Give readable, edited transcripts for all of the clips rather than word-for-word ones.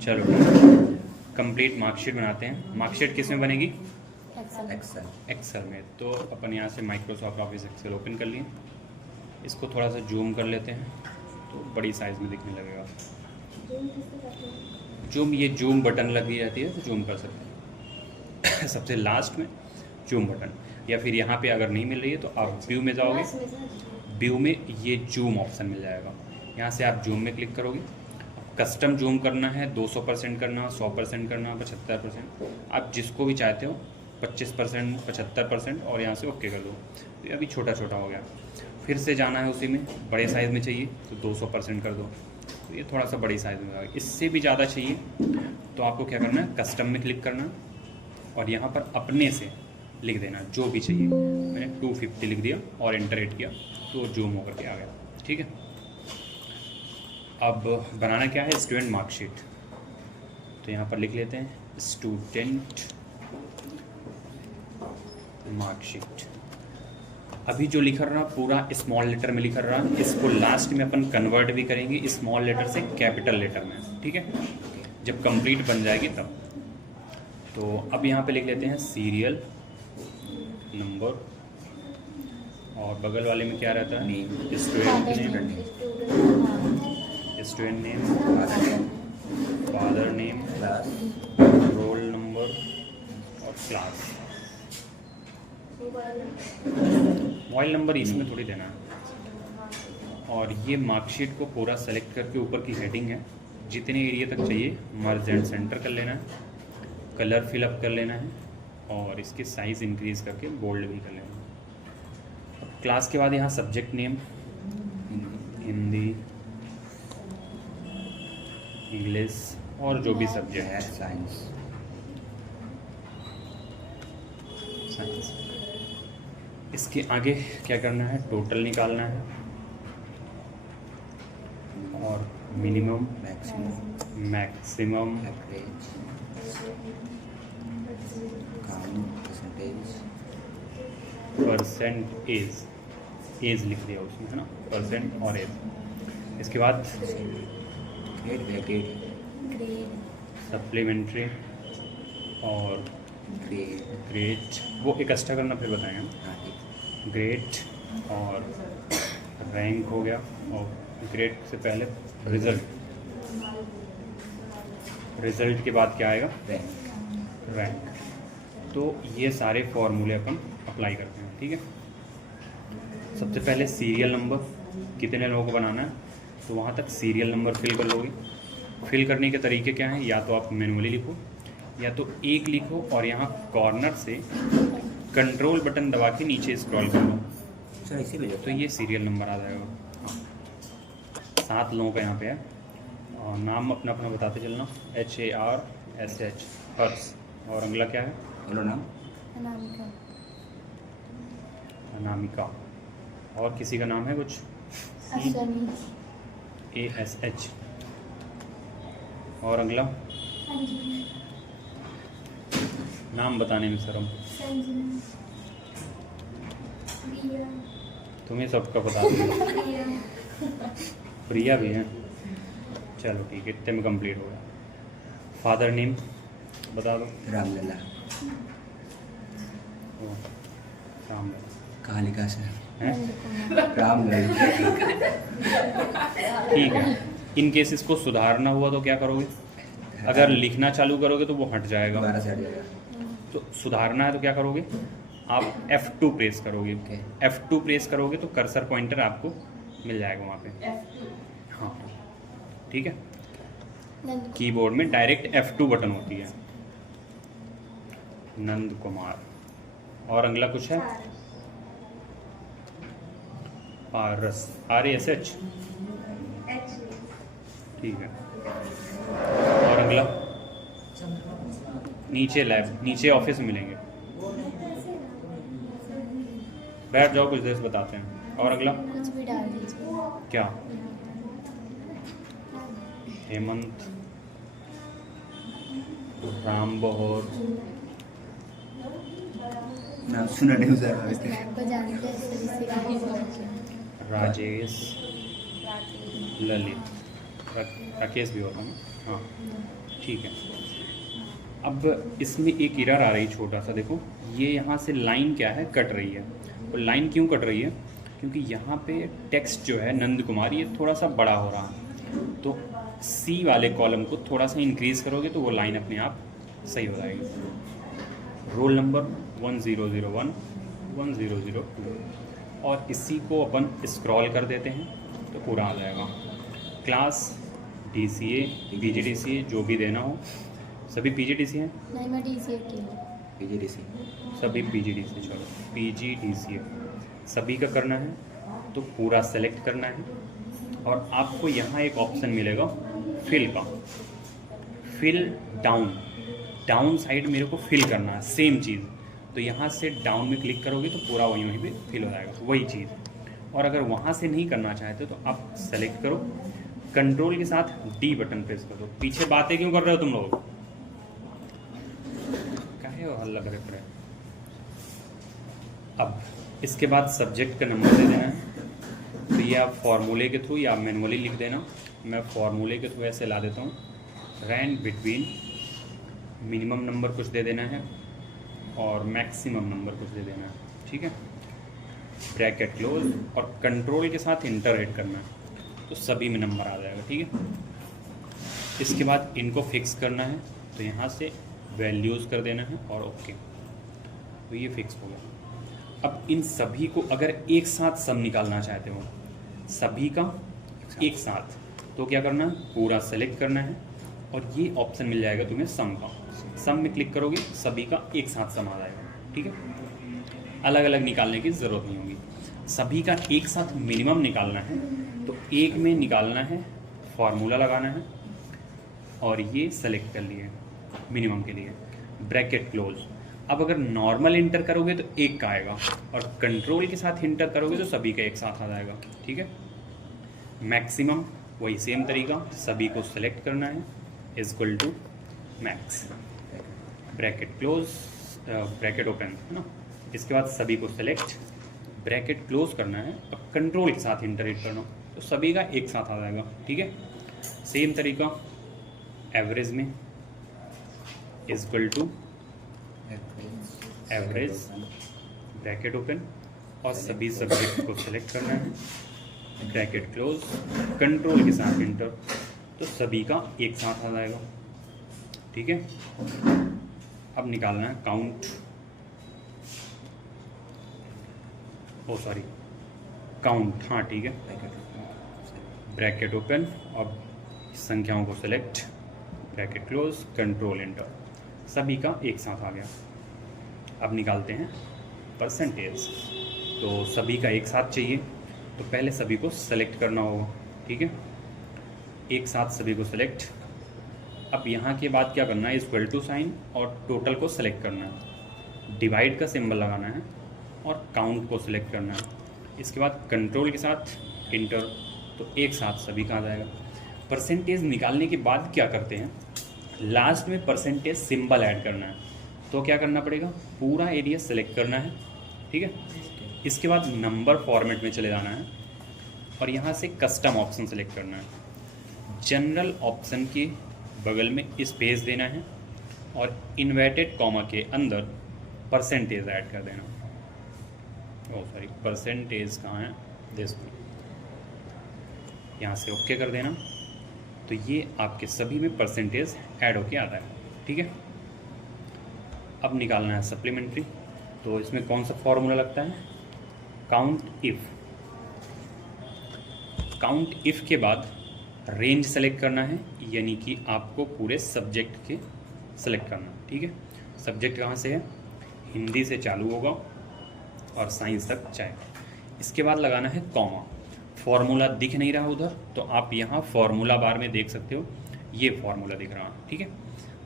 चलो complete marksheet बनाते हैं। मार्कशीट किस में बनेगी? एक्सेल में। तो अपन यहाँ से माइक्रोसॉफ्ट ऑफिस एक्सेल ओपन कर लिए। इसको थोड़ा सा जूम कर लेते हैं तो बड़ी साइज़ में दिखने लगेगा। जूम, ये जूम बटन लगी रहती है तो जूम कर सकते हैं सबसे लास्ट में जूम बटन, या फिर यहाँ पे अगर नहीं मिल रही है तो आप व्यू में जाओगे, व्यू में ये जूम ऑप्शन मिल जाएगा। यहाँ से आप जूम में क्लिक करोगे। कस्टम जूम करना है 200% करना, 100% करना, 75%, आप जिसको भी चाहते हो, 25%, 75%, और यहाँ से ओके कर दो। तो ये अभी छोटा छोटा हो गया। फिर से जाना है उसी में, बड़े साइज़ में चाहिए तो 200% कर दो, तो ये थोड़ा सा बड़ी साइज़ में होगा। इससे भी ज़्यादा चाहिए तो आपको क्या करना है, कस्टम में क्लिक करना और यहाँ पर अपने से लिख देना जो भी चाहिए। मैंने 250 लिख दिया और एंटर हिट किया तो जूम होकर के आ गया। ठीक है, अब बनाना क्या है, स्टूडेंट मार्कशीट। तो यहाँ पर लिख लेते हैं स्टूडेंट मार्कशीट। अभी जो लिख रहा पूरा स्मॉल लेटर में लिख रहा, इसको लास्ट में अपन कन्वर्ट भी करेंगे स्मॉल लेटर से कैपिटल लेटर में। ठीक है, जब कंप्लीट बन जाएगी तब। तो अब यहाँ पे लिख लेते हैं सीरियल नंबर, और बगल वाले में क्या रहता है, student name, father name, roll number और क्लास। मोबाइल नंबर इसमें थोड़ी देना है। और ये मार्कशीट को पूरा सेलेक्ट करके ऊपर की हेडिंग है, जितने एरिया तक चाहिए मर्ज एंड सेंटर कर लेना है, कलर फिलअप कर लेना है और इसकी साइज़ इंक्रीज़ करके बोल्ड भी कर लेना है। अब क्लास के बाद यहाँ सब्जेक्ट नेम हिंदी, इंग्लिश और जो भी सब्जेक्ट है, साइंस। इसके आगे क्या करना है, टोटल निकालना है और मिनिमम, मैक्सिमम, परसेंटेज, एज लिख दिया उसमें, है ना, परसेंट और एज। इसके बाद सप्लीमेंट्री और ग्रेड, वो इकट्ठा करना फिर बताएंगे। ग्रेड और रैंक हो गया, और ग्रेड से पहले रिज़ल्ट, रिज़ल्ट के बाद क्या आएगा, रैंक। तो ये सारे फॉर्मूले अपन अप्लाई करते हैं। ठीक है, सबसे पहले सीरियल नंबर, कितने लोगों को बनाना है तो वहाँ तक सीरियल नंबर फिल कर लोगे। फिल करने के तरीके क्या हैं, या तो आप मैनुअली लिखो या तो एक लिखो और यहाँ कॉर्नर से कंट्रोल बटन दबा के नीचे स्क्रॉल कर लो, तो ये सीरियल नंबर आ जाएगा। हाँ, 7 लोगों का यहाँ पे है। और नाम अपना अपना बताते चलना, HARSH, हर्ष। और अगला क्या है, बोलो नाम, अनामिका। और किसी का नाम है कुछ, ASH। और अगला नाम बताने में शर्म, तुम्हें सबका बता दो। प्रिया भी है, चलो ठीक है, इतने में कंप्लीट हो गया। फादर नेम बता दो, रामलला। रामलला कहाँ लिखा सर, रामलला। ठीक है, इन केस इसको सुधारना हुआ तो क्या करोगे, अगर लिखना चालू करोगे तो वो हट जाएगा, दोबारा से हट जाएगा। तो सुधारना है तो क्या करोगे, आप F2 प्रेस करोगे। F2 प्रेस करोगे तो कर्सर पॉइंटर आपको मिल जाएगा वहाँ पे। हाँ ठीक है, कीबोर्ड में डायरेक्ट F2 बटन होती है। नंद कुमार। और अगला कुछ है, पारस, RASH। ठीक है, और अगला नीचे लैब, नीचे ऑफिस में मिलेंगे, बैठ जाओ कुछ देर से बताते हैं। और अगला कुछ भी डाल दीजिए। क्या, हेमंत, राम बहोर, नाम सुना नहीं सर, आपको जानते हैं, राजेश, ललित, राकेश भी होता है। हाँ, ठीक है। अब इसमें एक एरर आ रही छोटा सा, देखो ये यहाँ से लाइन क्या है, कट रही है। और लाइन क्यों कट रही है? क्योंकि यहाँ पे टेक्स्ट जो है नंद कुमार ये थोड़ा सा बड़ा हो रहा है, तो सी वाले कॉलम को थोड़ा सा इंक्रीज़ करोगे तो वो लाइन अपने आप सही हो जाएगी। रोल नंबर 1001 1002, और इसी को अपन स्क्रॉल कर देते हैं तो पूरा आ जाएगा। क्लास DCA PGDCA जो भी देना हो, सभी PGDCA हैं, नहीं मैं DCA की हूँ। PGDC सभी PGDCA, चलो PGDCA सभी का करना है तो पूरा सेलेक्ट करना है। और आपको यहाँ एक ऑप्शन मिलेगा फिल का, फिल डाउन साइड मेरे को फिल करना है सेम चीज़, तो यहाँ से डाउन में क्लिक करोगे तो पूरा वहीं पे फिल हो जाएगा वही चीज़। और अगर वहाँ से नहीं करना चाहते तो आप सेलेक्ट करो, कंट्रोल के साथ D बटन प्रेस कर दो। पीछे बातें क्यों कर रहे हो तुम लोग? काहे हो हल्ला करे पड़े? अब इसके बाद सब्जेक्ट का नंबर दे देना है, तो ये आप फॉर्मूले के थ्रू या मैनुअली लिख देना। मैं फॉर्मूले के थ्रू ऐसे ला देता हूँ, रैंड बिटवीन, मिनिमम नंबर कुछ दे देना है और मैक्सिमम नंबर कुछ दे देना है, ठीक है। ब्रैकेट क्लोज और कंट्रोल के साथ इंटर हिट करना है तो सभी में नंबर आ जाएगा, ठीक है। इसके बाद इनको फिक्स करना है, तो यहाँ से वैल्यूज़ कर देना है और ओके, तो ये फिक्स हो गया। अब इन सभी को अगर एक साथ सम निकालना चाहते हो, सभी का एक साथ, तो क्या करना है, पूरा सेलेक्ट करना है और ये ऑप्शन मिल जाएगा तुम्हें सम का। सम में क्लिक करोगे सभी का एक साथ सम आ जाएगा, ठीक है। अलग अलग निकालने की ज़रूरत नहीं होगी, सभी का एक साथ मिनिमम निकालना है तो एक में निकालना है, फार्मूला लगाना है और ये सेलेक्ट कर लिए मिनिमम के लिए, ब्रैकेट क्लोज। अब अगर नॉर्मल इंटर करोगे तो एक का आएगा और कंट्रोल के साथ इंटर करोगे तो सभी का एक साथ आ जाएगा, ठीक है। मैक्सिमम वही सेम तरीका, सभी को सेलेक्ट करना है, equal to max, bracket close, bracket open है ना। इसके बाद सभी को सेलेक्ट, ब्रैकेट क्लोज करना है और कंट्रोल के साथ इंटर हिट करना तो सभी का एक साथ आ जाएगा, ठीक है। सेम तरीका एवरेज में, equal to average, bracket open और सभी सब्जेक्ट को सिलेक्ट करना है, ब्रैकेट क्लोज, कंट्रोल के साथ इंटर, तो सभी का एक साथ आ जाएगा, ठीक है। अब निकालना है काउंट, ओ सॉरी काउंट, हाँ ठीक है। ब्रैकेट ओपन और संख्याओं को select, bracket close, control inter, सभी का एक साथ आ गया। अब निकालते हैं परसेंटेज, तो सभी का एक साथ चाहिए तो पहले सभी को सेलेक्ट करना होगा, ठीक है। एक साथ सभी को सेलेक्ट। अब यहाँ के बाद क्या करना है, इक्वल टू साइन और टोटल को सेलेक्ट करना है, डिवाइड का सिंबल लगाना है और काउंट को सिलेक्ट करना है। इसके बाद कंट्रोल के साथ इंटर, तो एक साथ सभी का आ जाएगा। परसेंटेज निकालने के बाद क्या करते हैं, लास्ट में परसेंटेज सिंबल ऐड करना है, तो क्या करना पड़ेगा, पूरा एरिया सेलेक्ट करना है, ठीक है। इसके बाद नंबर फॉर्मेट में चले जाना है और यहाँ से कस्टम ऑप्शन सेलेक्ट करना है। जनरल ऑप्शन के बगल में स्पेस देना है और इन्वर्टेड कॉमा के अंदर परसेंटेज ऐड कर देना। ओ सॉरी, परसेंटेज कहाँ है, दिस वन, यहाँ से ओके कर देना, तो ये आपके सभी में परसेंटेज ऐड होके आता है, ठीक है। अब निकालना है सप्लीमेंट्री, तो इसमें कौन सा फॉर्मूला लगता है, काउंट इफ़। काउंट इफ़ के बाद रेंज सेलेक्ट करना है, यानी कि आपको पूरे सब्जेक्ट के सेलेक्ट करना, ठीक है। सब्जेक्ट कहाँ से है, हिंदी से चालू होगा और साइंस तक जाएगा। इसके बाद लगाना है कॉमा। फॉर्मूला दिख नहीं रहा उधर, तो आप यहाँ फॉर्मूला बार में देख सकते हो, ये फॉर्मूला दिख रहा है, ठीक है।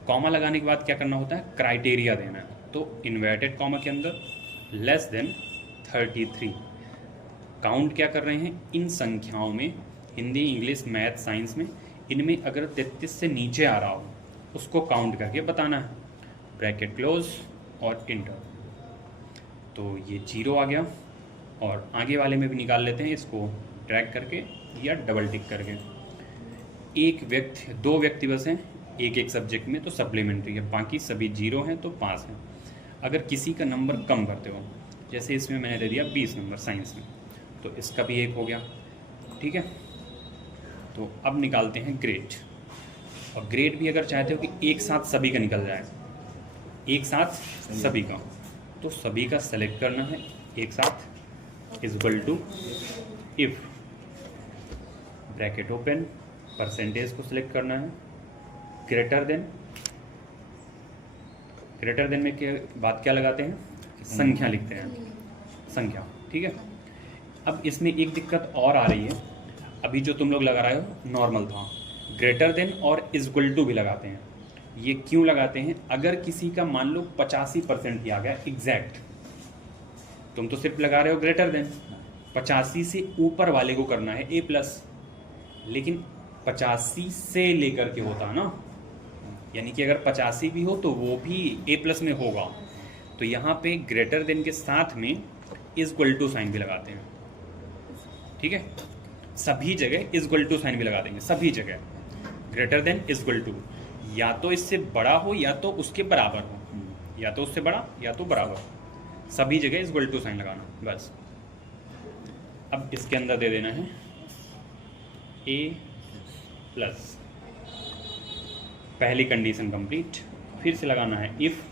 कॉमा लगाने के बाद क्या करना होता है, क्राइटेरिया देना है, तो इन्वर्टेड कॉमा के अंदर लेस देन 33। काउंट क्या कर रहे हैं, इन संख्याओं में, हिंदी, इंग्लिश, मैथ, साइंस में, इनमें अगर 33 से नीचे आ रहा हो उसको काउंट करके बताना है, ब्रैकेट क्लोज और इंटर, तो ये 0 आ गया। और आगे वाले में भी निकाल लेते हैं, इसको ड्रैग करके या डबल टिक करके। एक व्यक्ति, दो व्यक्ति बस हैं, एक एक सब्जेक्ट में तो सप्लीमेंट्री है, बाकी सभी 0 हैं तो पास हैं। अगर किसी का नंबर कम करते हो, जैसे इसमें मैंने दे दिया 20 नंबर साइंस में, तो इसका भी 1 हो गया, ठीक है। तो अब निकालते हैं ग्रेड, और ग्रेड भी अगर चाहते हो कि एक साथ सभी का निकल जाए, एक साथ सभी का, तो सभी का सेलेक्ट करना है एक साथ, is equal to if bracket open, percentage को सिलेक्ट करना है, ग्रेटर देन में के बाद क्या लगाते हैं, संख्या लिखते हैं, संख्या, ठीक है। अब इसमें एक दिक्कत और आ रही है, अभी जो तुम लोग लगा रहे हो नॉर्मल था, ग्रेटर देन और इज इक्वल टू भी लगाते हैं। ये क्यों लगाते हैं, अगर किसी का मान लो 85% ही आ गया एग्जैक्ट, तुम तो सिर्फ लगा रहे हो ग्रेटर देन, 85 से ऊपर वाले को करना है A+, लेकिन 85 से लेकर के होता है ना, यानी कि अगर 85 भी हो तो वो भी A+ में होगा। तो यहाँ पे ग्रेटर देन के साथ में इज इक्वल टू साइन भी लगाते हैं, ठीक है। सभी जगह इज इक्वल टू साइन भी लगा देंगे, सभी जगह greater than is equal to, या तो इससे बड़ा हो या तो उसके बराबर हो, या तो उससे बड़ा या तो बराबर, सभी जगह इज इक्वल टू साइन लगाना बस। अब इसके अंदर दे देना है A+, पहली कंडीशन कंप्लीट, फिर से लगाना है if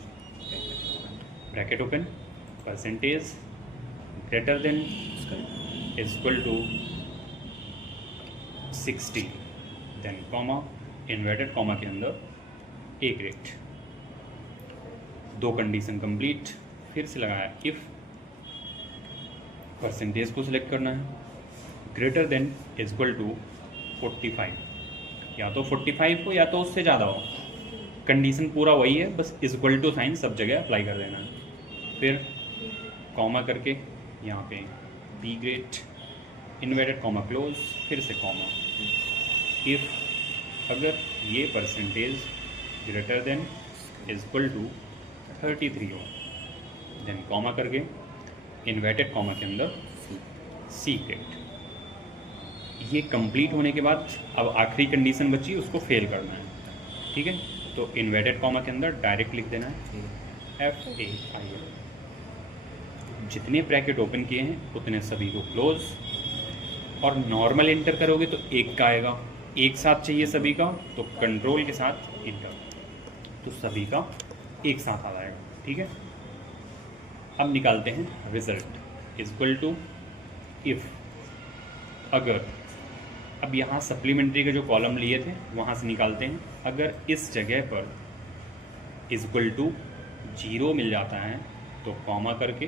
bracket open, percentage greater than is equal to 60, then comma, inverted comma के अंदर A ग्रेड, 2 कंडीशन कंप्लीट, फिर से लगाया इफ, परसेंटेज को सिलेक्ट करना है, greater than is equal to 45, या तो 45 हो या तो उससे ज़्यादा हो, कंडीशन पूरा वही है, बस इज इक्वल टू साइन सब जगह अप्लाई कर देना है। फिर कॉमा करके यहाँ पे B grade, inverted comma close, फिर से कॉमा, इफ अगर ये percentage greater than is equal to 33 हो, देन कॉमा करके इन्वर्टेड कॉमा के अंदर C ग्रेड। ये कंप्लीट होने के बाद अब आखिरी कंडीशन बची, उसको फेल करना है, ठीक है। तो इन्वर्टेड कॉमा के अंदर डायरेक्ट लिख देना है FAIL, जितने ब्रैकेट ओपन किए हैं उतने सभी को क्लोज, और नॉर्मल इंटर करोगे तो एक का आएगा, एक साथ चाहिए सभी का तो कंट्रोल के साथ इंटर, तो सभी का एक साथ आ जाएगा, ठीक है। अब निकालते हैं result, is equal to if अगर, अब यहाँ सप्लीमेंट्री के जो कॉलम लिए थे वहाँ से निकालते हैं, अगर इस जगह पर इज इक्वल टू 0 मिल जाता है तो कॉमा करके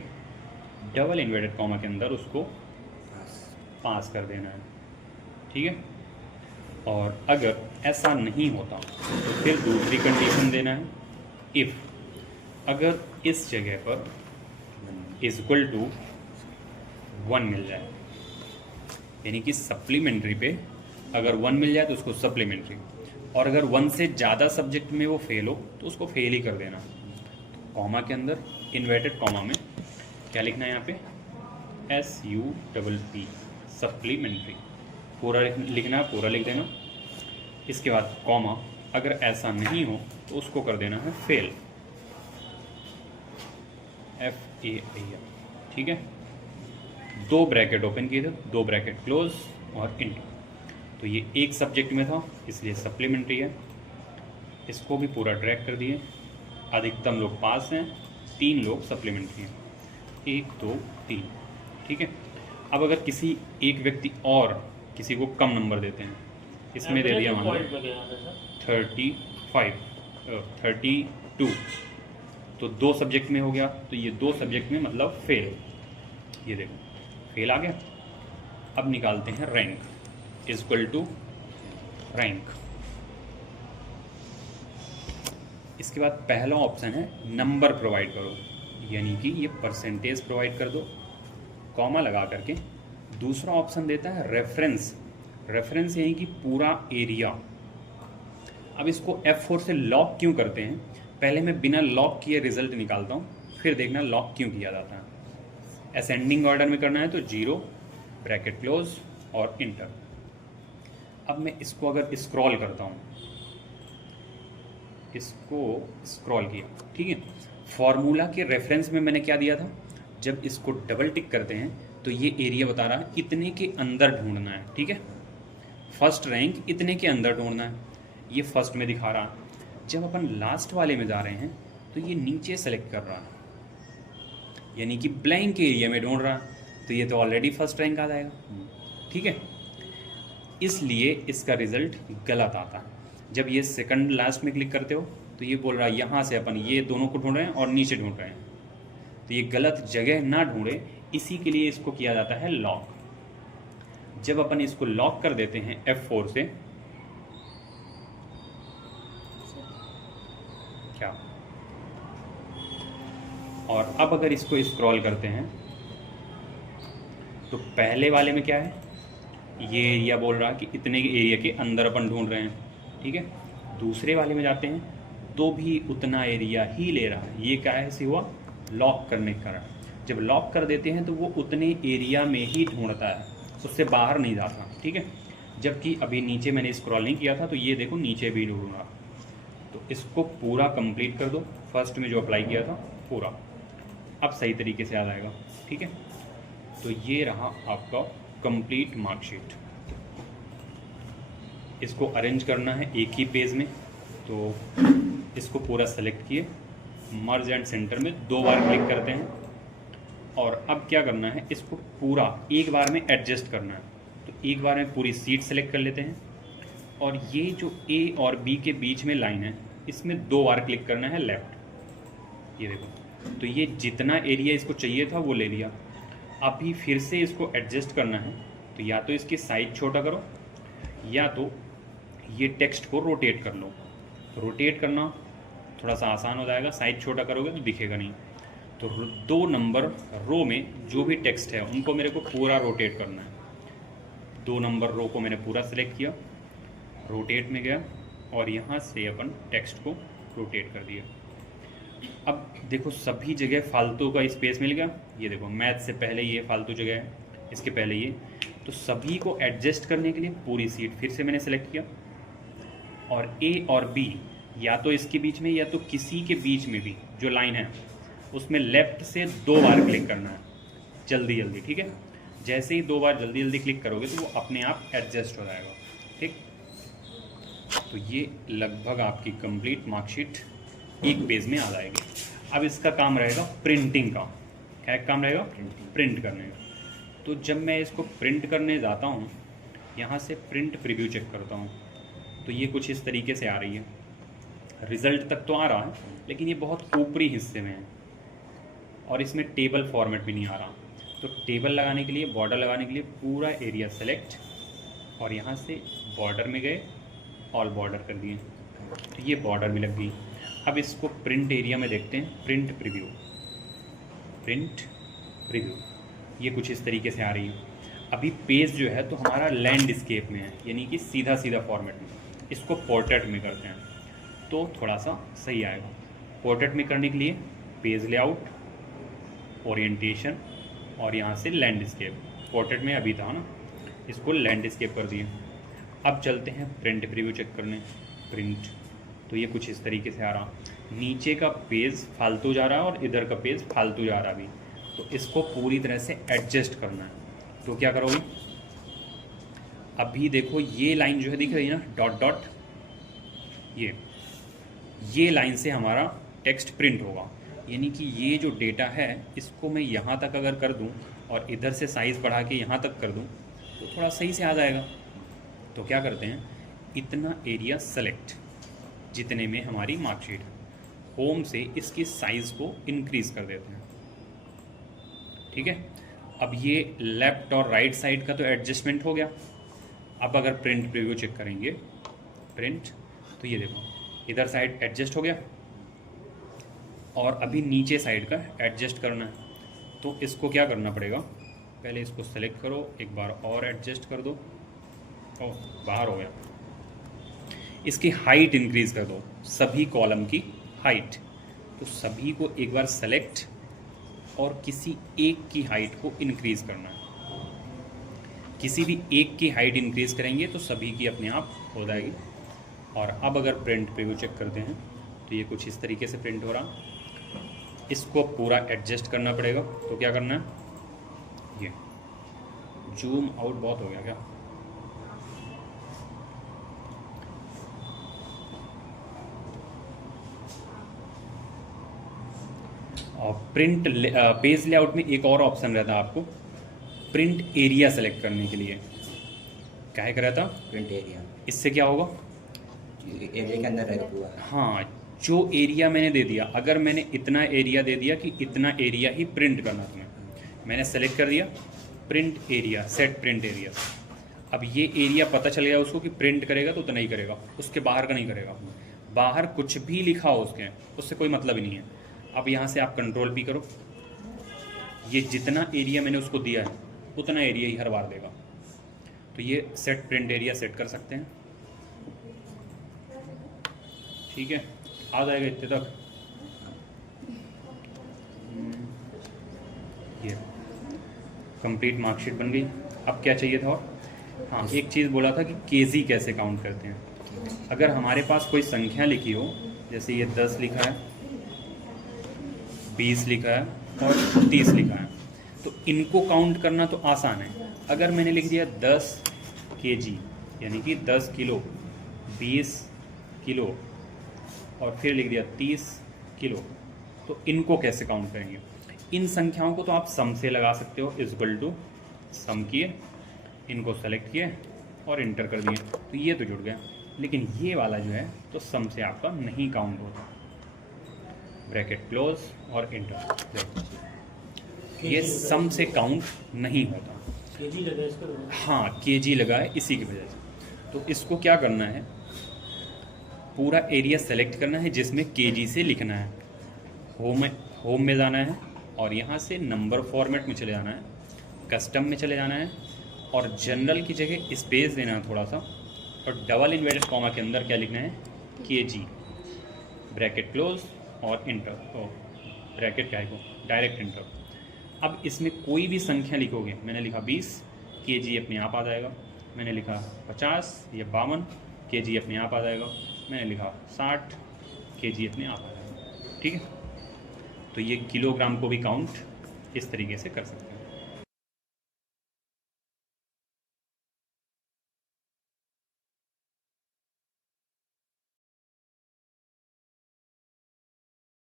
डबल इन्वर्टेड कॉमा के अंदर उसको पास कर देना है, ठीक है। और अगर ऐसा नहीं होता तो फिर दूसरी कंडीशन देना है, इफ़ अगर इस जगह पर इज इक्वल टू 1 मिल जाए, यानी कि सप्लीमेंट्री पे अगर 1 मिल जाए तो उसको सप्लीमेंट्री, और अगर 1 से ज़्यादा सब्जेक्ट में वो फेल हो तो उसको फेल ही कर देना। कॉमा के अंदर इन्वर्टेड कॉमा में क्या लिखना है, यहाँ पे SUPP सप्लीमेंट्री, पूरा लिखना है, पूरा लिख देना। इसके बाद कॉमा, अगर ऐसा नहीं हो तो उसको कर देना है फेल, FAIL, ठीक है। 2 ब्रैकेट ओपन किए थे, 2 ब्रैकेट क्लोज और इंटर, तो ये एक सब्जेक्ट में था इसलिए सप्लीमेंट्री है, इसको भी पूरा ड्रैग कर दिए। अधिकतम लोग पास हैं, 3 लोग सप्लीमेंट्री हैं, 1 2 3, ठीक है। अब अगर किसी एक व्यक्ति और किसी को कम नंबर देते हैं, इसमें दे दिया मान लो 35 32, तो 2 सब्जेक्ट में हो गया, तो ये 2 सब्जेक्ट में मतलब फेल, ये देखो फेल आ गया। अब निकालते हैं rank, is equal to rank. इसके बाद पहला ऑप्शन है नंबर प्रोवाइड करो, यानी कि ये परसेंटेज प्रोवाइड कर दो कॉमा लगा करके। दूसरा ऑप्शन देता है रेफरेंस, रेफरेंस यानी कि पूरा एरिया। अब इसको F4 से लॉक क्यों करते हैं, पहले मैं बिना लॉक किए रिजल्ट निकालता हूँ, फिर देखना लॉक क्यों किया जाता है। असेंडिंग ऑर्डर में करना है तो 0 ब्रैकेट क्लोज और इंटर। अब मैं इसको अगर स्क्रॉल करता हूँ इसको स्क्रॉल किया, ठीक है। फॉर्मूला के रेफरेंस में मैंने क्या दिया था, जब इसको डबल टिक करते हैं तो ये एरिया बता रहा है इतने के अंदर ढूंढना है, ठीक है। फर्स्ट रैंक इतने के अंदर ढूंढना है, ये फर्स्ट में दिखा रहा है। जब अपन लास्ट वाले में जा रहे हैं तो ये नीचे सेलेक्ट कर रहा है, यानी कि ब्लैंक एरिया में ढूंढ रहा है, तो ये तो ऑलरेडी फर्स्ट रैंक आ जाएगा, ठीक है। इसलिए इसका रिजल्ट गलत आता है। जब ये सेकंड लास्ट में क्लिक करते हो तो ये बोल रहा है यहाँ से अपन ये दोनों को ढूंढ रहे हैं और नीचे ढूंढ रहे हैं, तो ये गलत जगह ना ढूंढे, इसी के लिए इसको किया जाता है लॉक। जब अपन इसको लॉक कर देते हैं F4 से, क्या, और अब अगर इसको स्क्रॉल करते हैं तो पहले वाले में क्या है, ये एरिया बोल रहा है कि इतने एरिया के अंदर अपन ढूंढ रहे हैं, ठीक है। दूसरे वाले में जाते हैं तो भी उतना एरिया ही ले रहा है, ये क्या है, से हुआ लॉक करने के कारण। जब लॉक कर देते हैं तो वो उतने एरिया में ही ढूंढता है, उससे बाहर नहीं जाता, ठीक है। जबकि अभी नीचे मैंने स्क्रॉल नहीं किया था तो ये देखो नीचे भी ढूंढूंगा, तो इसको पूरा कंप्लीट कर दो, फर्स्ट में जो अप्लाई किया था पूरा, अब सही तरीके से आ जाएगा, ठीक है। तो ये रहा आपका कंप्लीट मार्कशीट। इसको अरेंज करना है एक ही पेज में, तो इसको पूरा सेलेक्ट किए, मर्ज एंड सेंटर में 2 बार क्लिक करते हैं, और अब क्या करना है, इसको पूरा एक बार में एडजस्ट करना है। तो एक बार में पूरी सीट सेलेक्ट कर लेते हैं, और ये जो A और B के बीच में लाइन है इसमें 2 बार क्लिक करना है लेफ़्ट, ये देखो। तो ये जितना एरिया इसको चाहिए था वो ले लिया। अभी फिर से इसको एडजस्ट करना है, तो या तो इसकी साइज छोटा करो या तो ये टेक्स्ट को रोटेट कर लो। रोटेट करना थोड़ा सा आसान हो जाएगा, साइज छोटा करोगे तो दिखेगा नहीं। तो 2 नंबर रो में जो भी टेक्स्ट है उनको मेरे को पूरा रोटेट करना है। 2 नंबर रो को मैंने पूरा सेलेक्ट किया, रोटेट में गया और यहाँ से अपन टेक्स्ट को रोटेट कर दिया। अब देखो सभी जगह फालतू का स्पेस मिल गया, ये देखो मैथ से पहले ये फालतू जगह है, इसके पहले ये, तो सभी को एडजस्ट करने के लिए पूरी सीट फिर से मैंने सेलेक्ट किया, और A और B या तो इसके बीच में या तो किसी के बीच में भी जो लाइन है उसमें लेफ़्ट से 2 बार क्लिक करना है जल्दी जल्दी, ठीक है। जैसे ही 2 बार जल्दी जल्दी क्लिक करोगे तो वो अपने आप एडजस्ट हो जाएगा, ठीक। तो ये लगभग आपकी कंप्लीट मार्कशीट एक पेज में आ जाएगी। अब इसका काम रहेगा प्रिंटिंग का। क्या काम रहेगा? प्रिंट करने का। तो जब मैं इसको प्रिंट करने जाता हूँ, यहाँ से प्रिंट प्रीव्यू चेक करता हूँ, तो ये कुछ इस तरीके से आ रही है। रिज़ल्ट तक तो आ रहा है लेकिन ये बहुत ऊपरी हिस्से में है और इसमें टेबल फॉर्मेट भी नहीं आ रहा। तो टेबल लगाने के लिए, बॉर्डर लगाने के लिए पूरा एरिया सेलेक्ट, और यहाँ से बॉर्डर में गए, ऑल बॉर्डर कर दिए, तो ये बॉर्डर में लग गई। अब इसको प्रिंट एरिया में देखते हैं, प्रिंट प्रीव्यू, प्रिंट प्रीव्यू, ये कुछ इस तरीके से आ रही है। अभी पेज जो है तो हमारा लैंडस्केप में है, यानी कि सीधा सीधा फॉर्मेट में। इसको पोर्ट्रेट में करते हैं तो थोड़ा सा सही आएगा। पोर्ट्रेट में करने के लिए पेज लेआउट, ओरिएंटेशन और यहाँ से लैंडस्केप। पोर्ट्रेट में अभी था ना, इसको लैंडस्केप कर दिए। अब चलते हैं प्रिंट प्रीव्यू चेक करने, प्रिंट, तो ये कुछ इस तरीके से आ रहा। नीचे का पेज फालतू जा रहा है और इधर का पेज फालतू जा रहा अभी, तो इसको पूरी तरह से एडजस्ट करना है। तो क्या करोगे, अभी देखो ये लाइन जो है दिख रही है ना, डॉट डॉट, ये लाइन से हमारा टेक्स्ट प्रिंट होगा। यानी कि ये जो डेटा है इसको मैं यहाँ तक अगर कर दूँ और इधर से साइज़ बढ़ा के यहाँ तक कर दूँ तो थोड़ा सही से आ जाएगा। तो क्या करते हैं, इतना एरिया सेलेक्ट जितने में हमारी मार्कशीट, होम से इसकी साइज़ को इंक्रीज़ कर देते हैं, ठीक है। अब ये लेफ़्ट और राइट साइड का तो एडजस्टमेंट हो गया। अब अगर प्रिंट प्रीव्यू चेक करेंगे, प्रिंट, तो ये देखो इधर साइड एडजस्ट हो गया और अभी नीचे साइड का एडजस्ट करना है। तो इसको क्या करना पड़ेगा, पहले इसको सेलेक्ट करो, एक बार और एडजस्ट कर दो, ओ बाहर हो गया। इसकी हाइट इंक्रीज़ कर दो, सभी कॉलम की हाइट। तो सभी को एक बार सेलेक्ट और किसी एक की हाइट को इंक्रीज़ करना है। किसी भी एक की हाइट इंक्रीज़ करेंगे तो सभी की अपने आप हो जाएगी। और अब अगर प्रिंट प्रीव्यू चेक करते हैं तो ये कुछ इस तरीके से प्रिंट हो रहा। इसको पूरा एडजस्ट करना पड़ेगा। तो क्या करना है, ये जूम आउट बहुत हो गया क्या, और प्रिंट पेज लेआउट में एक और ऑप्शन रहता है आपको, प्रिंट एरिया सेलेक्ट करने के लिए। क्या है रहता, प्रिंट एरिया। इससे क्या होगा, एरिया के अंदर रहेगा पूरा। हाँ, जो एरिया मैंने दे दिया, अगर मैंने इतना एरिया दे दिया कि इतना एरिया ही प्रिंट करना तुम्हें, मैंने सेलेक्ट कर दिया print area, set print area. अब ये एरिया पता चल गया उसको कि प्रिंट करेगा तो उतना ही करेगा, उसके बाहर का नहीं करेगा। बाहर कुछ भी लिखा हो उसके, उससे कोई मतलब ही नहीं है। अब यहाँ से आप कंट्रोल भी करो, ये जितना एरिया मैंने उसको दिया है उतना एरिया ही हर बार देगा। तो ये सेट प्रिंट एरिया सेट कर सकते हैं। ठीक है, आ जाएगा इतने तक। ये कंप्लीट मार्कशीट बन गई। अब क्या चाहिए था, और हाँ, एक चीज़ बोला था कि केजी कैसे काउंट करते हैं। अगर हमारे पास कोई संख्या लिखी हो, जैसे ये 10 लिखा है, 20 लिखा है और 30 लिखा है, तो इनको काउंट करना तो आसान है। अगर मैंने लिख दिया 10 केजी यानी कि 10 किलो, 20 किलो और फिर लिख दिया 30 किलो, तो इनको कैसे काउंट करेंगे। इन संख्याओं को तो आप सम से लगा सकते हो, इक्वल टू सम किए, इनको सेलेक्ट किए और इंटर कर दिए, तो ये तो जुड़ गया। लेकिन ये वाला जो है तो सम से आपका नहीं काउंट होता। ब्रैकेट क्लोज और इंटर, ये सम से काउंट नहीं होता। केजी लगा इसका, हाँ, केजी लगा है इसी की वजह से। तो इसको क्या करना है, पूरा एरिया सेलेक्ट करना है जिसमें केजी से लिखना है। होम में जाना है और यहाँ से नंबर फॉर्मेट में चले जाना है, कस्टम में चले जाना है और जनरल की जगह स्पेस देना है थोड़ा सा, और डबल इन्वर्टेड कॉमा के अंदर क्या लिखना है, केजी, ब्रैकेट क्लोज और इंटर। तो ब्रैकेट क्या है को डायरेक्ट इंटर। अब इसमें कोई भी संख्या लिखोगे, मैंने लिखा 20, केजी अपने आप आ जाएगा। मैंने लिखा 50 या 52, केजी अपने आप आ जाएगा। मैंने लिखा 60, केजी अपने आप आ जाएगा। ठीक है, तो ये किलोग्राम को भी काउंट इस तरीके से कर सकते हैं।